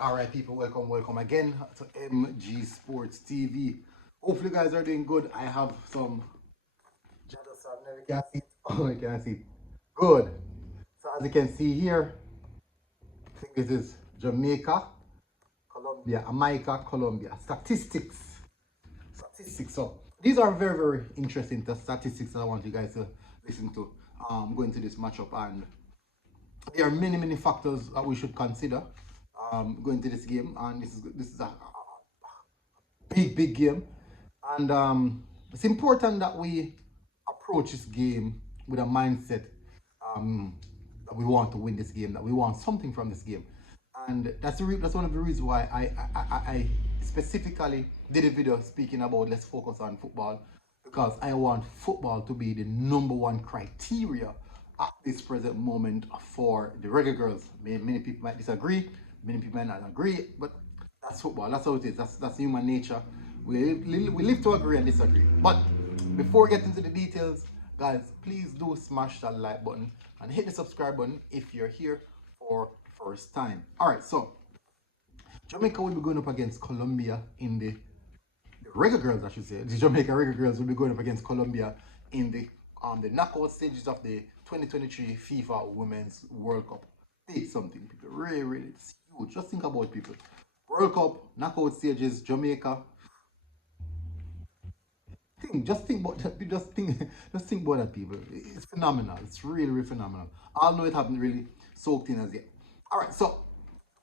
All right, people, welcome again to MG Sports TV. Hopefully, you guys are doing good. I have some. Just you can see it. Oh, you can see it. Good. So as you can see here, I think this is Jamaica, Colombia. Statistics. So these are very interesting statistics that I want you guys to listen to. Going to this matchup, and there are many factors that we should consider going to this game, and this is a big game, and it's important that we approach this game with a mindset um, that we want to win this game, that we want something from this game, and that's one of the reasons why I specifically did a video speaking about let's focus on football, because I want football to be the number one criteria at this present moment for the Reggae Girlz. Many people might disagree, many people might not agree, but that's football. That's how it is. That's human nature. We live to agree and disagree. But before we get into the details, guys, please do smash that like button and hit the subscribe button if you're here for first time. All right, so Jamaica will be going up against Colombia in the Reggae Girlz, I should say. The Jamaica Reggae Girlz will be going up against Colombia in the knockout stages of the 2023 FIFA Women's World Cup. It's something, people. Really, it's huge. Just think about people. World Cup, knockout stages, Jamaica. Just think about that. Just think about that, people. It's phenomenal. It's really phenomenal. Although it haven't really soaked in as yet. All right, so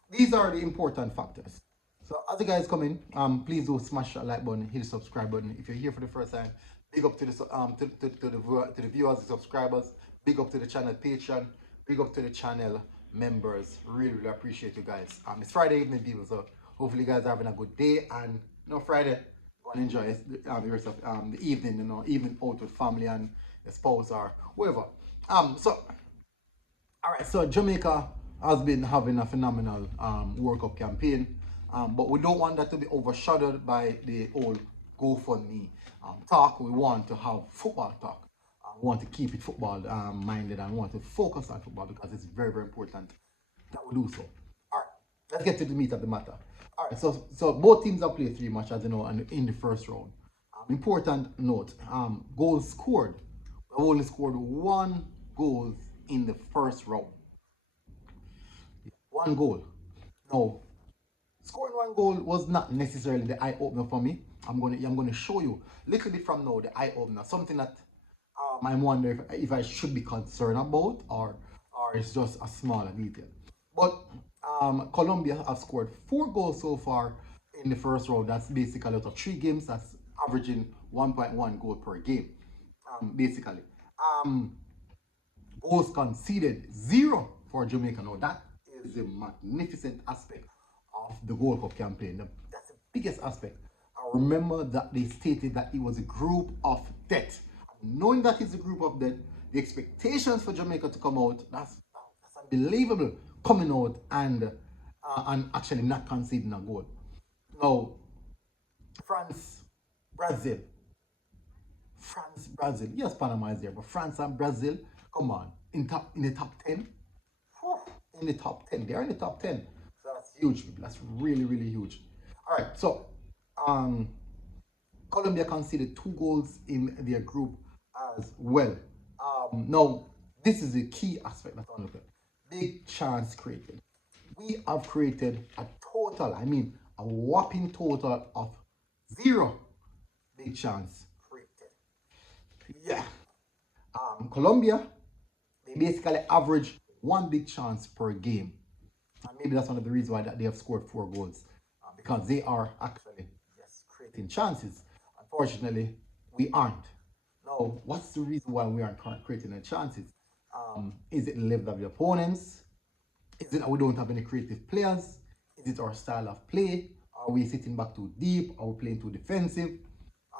these are the important factors. So as you guys come in, please do smash that like button, hit the subscribe button. If you're here for the first time, big up to the to the viewers, the subscribers. Big up to the channel Patreon. Big up to the channel members. Really appreciate you guys. It's Friday evening, people. So hopefully you guys are having a good day, and Friday, go and enjoy the rest of the evening. Evening out with family and your spouse or whoever. So all right, so Jamaica has been having a phenomenal World Cup campaign, but we don't want that to be overshadowed by the old GoFundMe talk. We want to have football talk. We want to keep it football minded, and we want to focus on football because it's very important that we do so. All right, let's get to the meat of the matter. All right, so both teams have played 3 matches, and in the first round. Important note: goals scored. We only scored 1 goal in the first round. 1 goal. Now, scoring 1 goal was not necessarily the eye opener for me. I'm gonna show you a little bit from now the eye opener, something that I'm wondering if I should be concerned about, or it's just a smaller detail. But Colombia have scored 4 goals so far in the first round. That's basically out of 3 games. That's averaging 1.1 goal per game. Basically, goals conceded 0 for Jamaica. Now that is a magnificent aspect of the World Cup campaign. That's the biggest aspect. I remember that they stated that it was a group of death. Knowing that it's a group of death, the expectations for Jamaica to come out, that's unbelievable, coming out and actually not conceding a goal. Now, France, Brazil. Yes, Panama is there, but France and Brazil, come on, in the top 10. In the top 10. They're in the top 10. So that's huge. That's really huge. All right, so Colombia conceded 2 goals in their group as well. Now, this is the key aspect that I look at. Big chance created. We have created a total, a whopping total of 0 big chance created. Yeah. Colombia, they basically average 1 big chance per game. And maybe that's one of the reasons why that they have scored 4 goals. Because they are actually creating chances. Unfortunately, we aren't. Now, what's the reason why we aren't creating any chances? Is it the level of the opponents? Is it that we don't have any creative players? Is it our style of play? Are we sitting back too deep? Are we playing too defensive?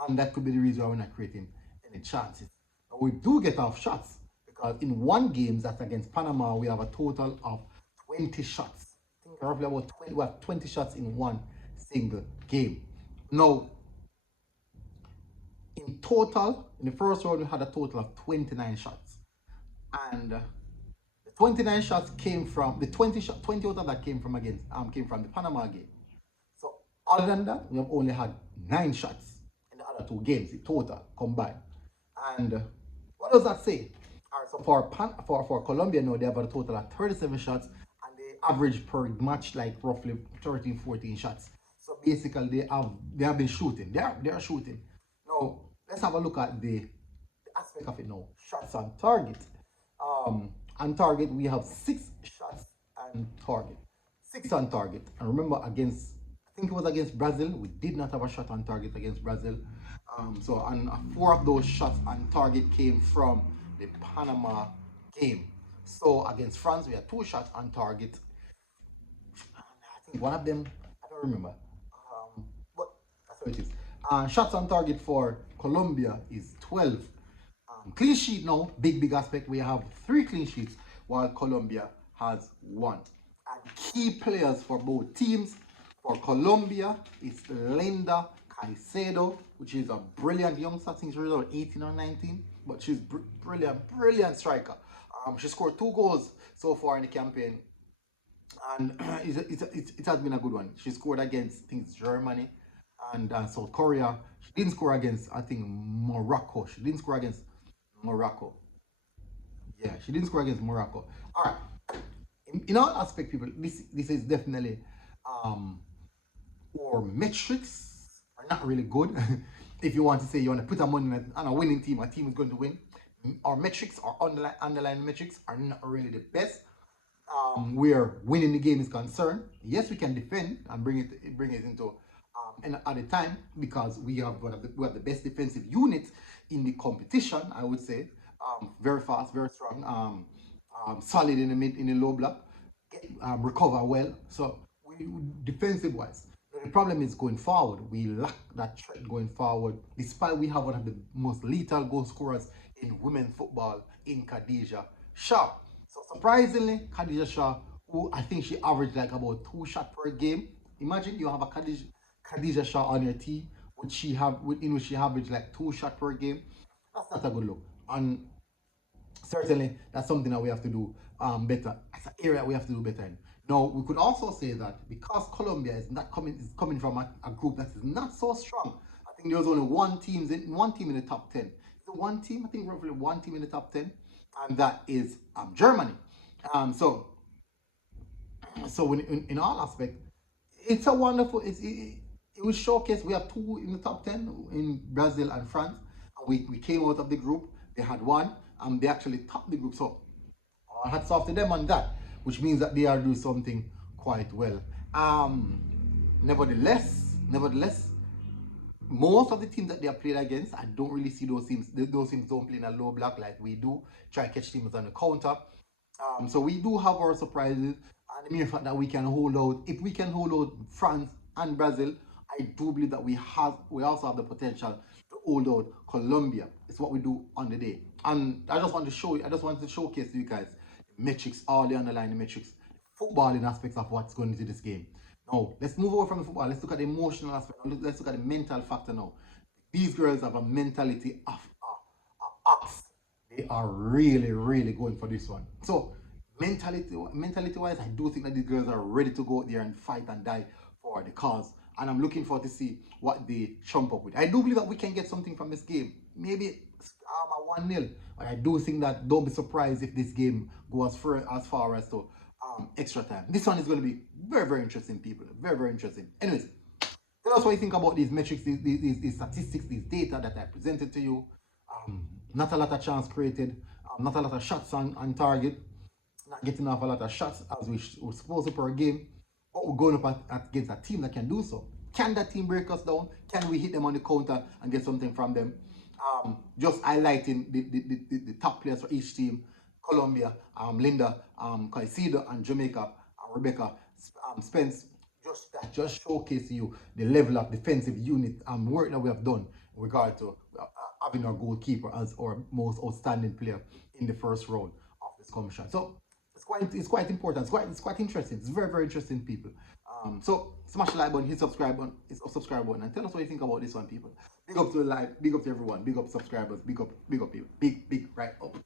And that could be the reason why we're not creating any chances. Now, we do get off shots, because in 1 game, that's against Panama, we have a total of 20 shots. I think roughly about 20, we have 20 shots in 1 single game. Now, in total, in the first round, we had a total of 29 shots. And the 29 shots came from the 20 out of that came from the Panama game. So other than that, we have only had 9 shots in the other 2 games in total combined. And what does that say? All right, so for Colombia now, they have a total of 37 shots, and they average per match like roughly 13, 14 shots. So basically, they have been shooting. They are shooting. Now let's have a look at the aspect of it now. Shots on target. On target, we have 6 shots on target. 6 on target. And remember, I think it was against Brazil, we did not have a shot on target against Brazil. So, and 4 of those shots on target came from the Panama game. So, against France, we had 2 shots on target. And I think one of them, I don't remember. But that's how it is. Shots on target for Colombia is 12. Clean sheet now, big aspect. We have 3 clean sheets while Colombia has 1. And key players for both teams. For Colombia, it's Linda Caicedo, which is a brilliant youngster. I think she's around 18 or 19, but she's brilliant striker. She scored 2 goals so far in the campaign, and it has been a good one. She scored against, I think, Germany and South Korea. She didn't score against, I think, Morocco. She didn't score against Morocco. Yeah, she didn't score against Morocco. All right. In all aspect, people, this is definitely our metrics are not really good. If you want to say you want to put a money on a winning team, a team is going to win. Our metrics, our underlying metrics are not really the best. Where winning the game is concerned, yes, we can defend and bring it into at the time, because we have the best defensive unit in the competition. I would say very fast, very strong, solid in the mid, in the low block, recover well. So defensive wise. The problem is going forward. We lack that threat going forward, despite we have one of the most lethal goal scorers in women's football in Khadija Shaw. So surprisingly, Khadija Shaw, who I think she averaged like about 2 shots per game. Imagine you have a Khadija Shaw on your team, in which she averaged like 2 shots per game. That's not a good look. And certainly that's something that we have to do better. It's an area we have to do better in. Now, we could also say that because Colombia is coming from a group that is not so strong. I think there was only one team in the top 10. So one team, I think roughly one team in the top 10, and that is Germany. So in all aspects, it's a wonderful. It was showcased. We have 2 in the top 10 in Brazil and France. We came out of the group. They had 1, and they actually topped the group. So hats off to them on that, which means that they are doing something quite well. Nevertheless, most of the teams that they have played against, I don't really see those teams. Those teams don't play in a low block like we do. Try to catch teams on the counter. So we do have our surprises, and the mere fact that we can hold out. If we can hold out France and Brazil, I do believe that we also have the potential to hold out Colombia. It's what we do on the day. And I just want to showcase to you guys the metrics, all the underlying metrics, footballing aspects of what's going into this game. Now, let's move away from the football. Let's look at the emotional aspect. Let's look at the mental factor now. These girls have a mentality of ox. They are really going for this one. So, mentality-wise, I do think that these girls are ready to go out there and fight and die for the cause. And I'm looking forward to see what they trump up with. I do believe that we can get something from this game. Maybe a 1-0. But I do think that don't be surprised if this game goes as far as to extra time. This one is going to be very interesting, people. Very interesting. Anyways, tell us what you think about these metrics, these statistics, these data that I presented to you. Not a lot of chance created. Not a lot of shots on target. Not getting off a lot of shots as we're supposed to per game. But we're going up against a team that can do so. Can that team break us down? Can we hit them on the counter and get something from them? Just highlighting the top players for each team. Colombia, Linda, Caicedo, and Jamaica, Rebecca, Spence. Just showcase you the level of defensive unit and work that we have done in regard to having our goalkeeper as our most outstanding player in the first round of this competition. So it's quite important. It's quite interesting. It's very interesting, people. So smash the like button, hit subscribe button, and tell us what you think about this one, people. Big up to the like, big up to everyone, big up subscribers, big up people, big right up.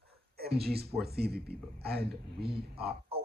MG Sports TV, people. And we are out.